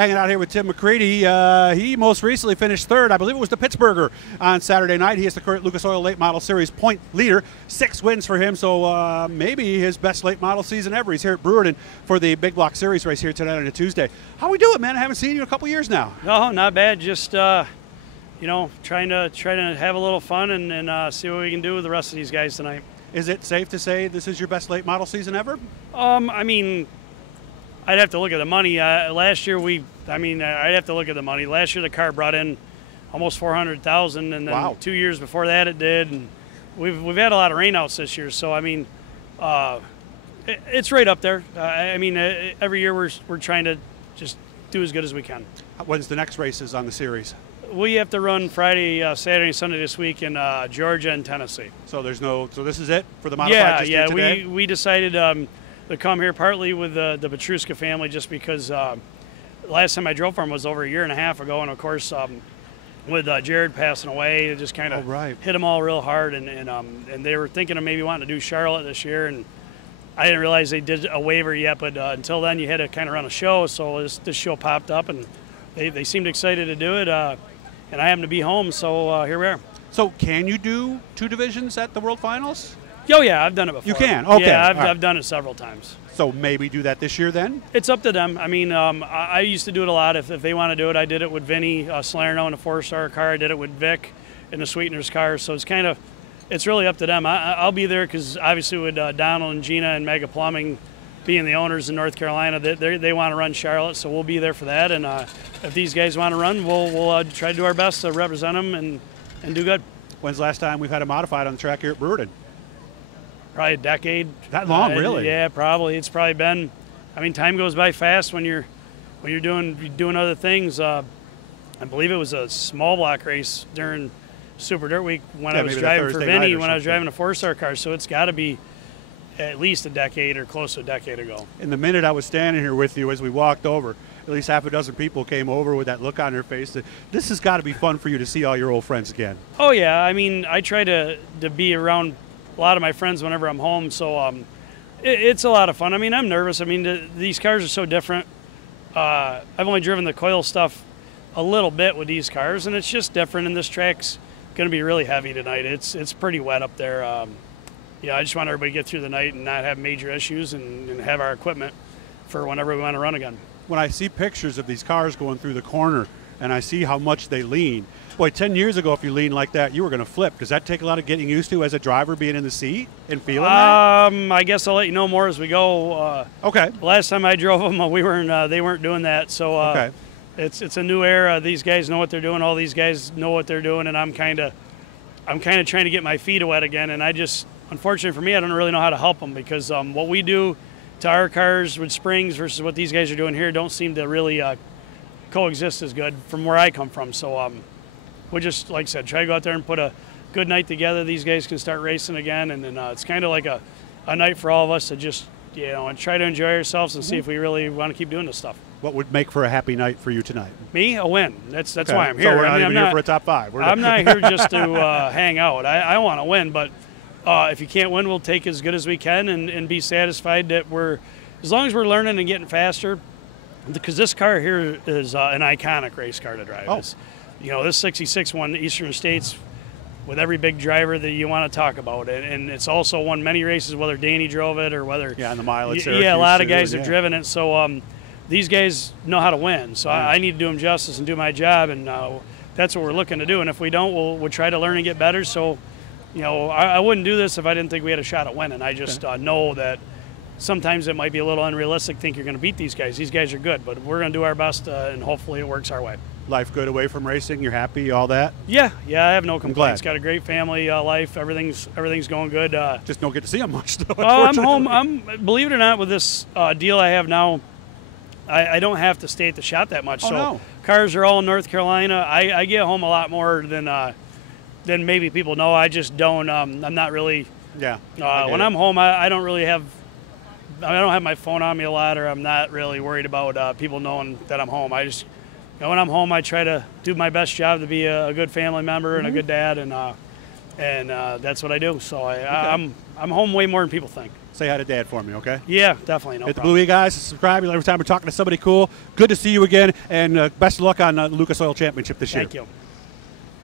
Hanging out here with Tim McCreadie. He most recently finished third. I believe it was the Pittsburgher on Saturday night. He is the current Lucas Oil Late Model Series point leader. 6 wins for him, so maybe his best late model season ever. He's here at Brewerton for the Big Block Series race here tonight on a Tuesday. How we doing, man? I haven't seen you in a couple years now. No, not bad. Just you know, trying to have a little fun and see what we can do with the rest of these guys tonight. Is it safe to say this is your best late model season ever? I mean, I'd have to look at the money. Last year I'd have to look at the money. Last year the car brought in almost 400,000, and then wow. 2 years before that it did. And we've had a lot of rainouts this year, so I mean, it's right up there. I mean, every year we're trying to just do as good as we can. When's the next races on the series? We have to run Friday, Saturday, and Sunday this week in Georgia and Tennessee. So there's no. So this is it for the modified. Yeah. Today? We decided to come here partly with the Petruska family, just because last time I drove for them was over a year and a half ago, and of course with Jared passing away, it just kind of hit them all real hard, and they were thinking of maybe wanting to do Charlotte this year, and I didn't realize they did a waiver yet, but until then you had to kind of run a show, so this show popped up, and they seemed excited to do it. And I happen to be home, so here we are. So can you do 2 divisions at the World Finals? Oh, yeah, I've done it before. You can? Okay. Yeah, I've done it several times. So maybe do that this year then? It's up to them. I mean, I used to do it a lot. If they want to do it, I did it with Vinny Salerno in a 4-star car. I did it with Vic in the Sweeteners car. So it's really up to them. I'll be there because obviously with Donald and Gina and Mega Plumbing being the owners in North Carolina, they want to run Charlotte, so we'll be there for that. And if these guys want to run, we'll try to do our best to represent them and do good. When's the last time we've had a modified on the track here at Brewerton? Probably a decade. That long, really? Yeah, probably. It's probably been. I mean, time goes by fast when you're doing other things. I believe it was a small block race during Super Dirt Week when I was driving for Vinny, when I was driving a 4-star car. So it's got to be at least a decade or close to a decade ago. In the minute I was standing here with you, as we walked over, at least half a dozen people came over with that look on their face. This has got to be fun for you to see all your old friends again. Oh yeah, I mean, I try to be around a lot of my friends whenever I'm home, so it's a lot of fun. I mean, I'm nervous. I mean, these cars are so different. I've only driven the coil stuff a little bit with these cars, and it's just different. And this track's going to be really heavy tonight. It's pretty wet up there. Yeah, I just want everybody to get through the night and not have major issues and have our equipment for whenever we want to run again. When I see pictures of these cars going through the corner and I see how much they lean, boy, 10 years ago, if you leaned like that, you were going to flip. Does that take a lot of getting used to as a driver, being in the seat and feeling that? I guess I'll let you know more as we go. Okay. Last time I drove them, they weren't doing that. So okay. It's a new era. These guys know what they're doing. All these guys know what they're doing, and I'm kind of trying to get my feet wet again, and unfortunately for me, I don't really know how to help them because what we do to our cars with springs versus what these guys are doing here don't seem to really coexist as good from where I come from. So we'll just, like I said, try to go out there and put a good night together. These guys can start racing again, and then it's kind of like a night for all of us to just, and try to enjoy ourselves and see if we really want to keep doing this stuff. What would make for a happy night for you tonight? Me? A win. That's okay. why I'm here. So we're not even here for a top 5. I'm not here just to hang out. I want to win, but if you can't win, we'll take as good as we can and be satisfied that as long as we're learning and getting faster, because this car here is an iconic race car to drive. Oh. This 66 won the Eastern States with every big driver that you want to talk about, and it's also won many races, whether Danny drove it or whether in the mile at a lot of guys have driven it. So these guys know how to win. So I need to do them justice and do my job, and that's what we're looking to do. And if we don't, we'll try to learn and get better. So. I wouldn't do this if I didn't think we had a shot at winning. I just know that sometimes it might be a little unrealistic to think you're going to beat these guys. These guys are good, but we're going to do our best, and hopefully it works our way. Life good away from racing? You're happy, all that? Yeah, I have no complaints. Got a great family life. Everything's going good. Just don't get to see them much, though. I'm home. Believe it or not, with this deal I have now, I don't have to stay at the shop that much. Cars are all in North Carolina. I get home a lot more than maybe people know. I just don't. I'm not really. Yeah. When I'm home, I don't really have. I don't have my phone on me a lot, or I'm not really worried about people knowing that I'm home. I just, when I'm home, I try to do my best job to be a good family member and a good dad, and that's what I do. So I'm home way more than people think. say hi to Dad for me, okay? Yeah, definitely. No Hit the problem. Blue E guys, subscribe every time we're talking to somebody cool. Good to see you again, and best of luck on the Lucas Oil Championship this year. Thank you.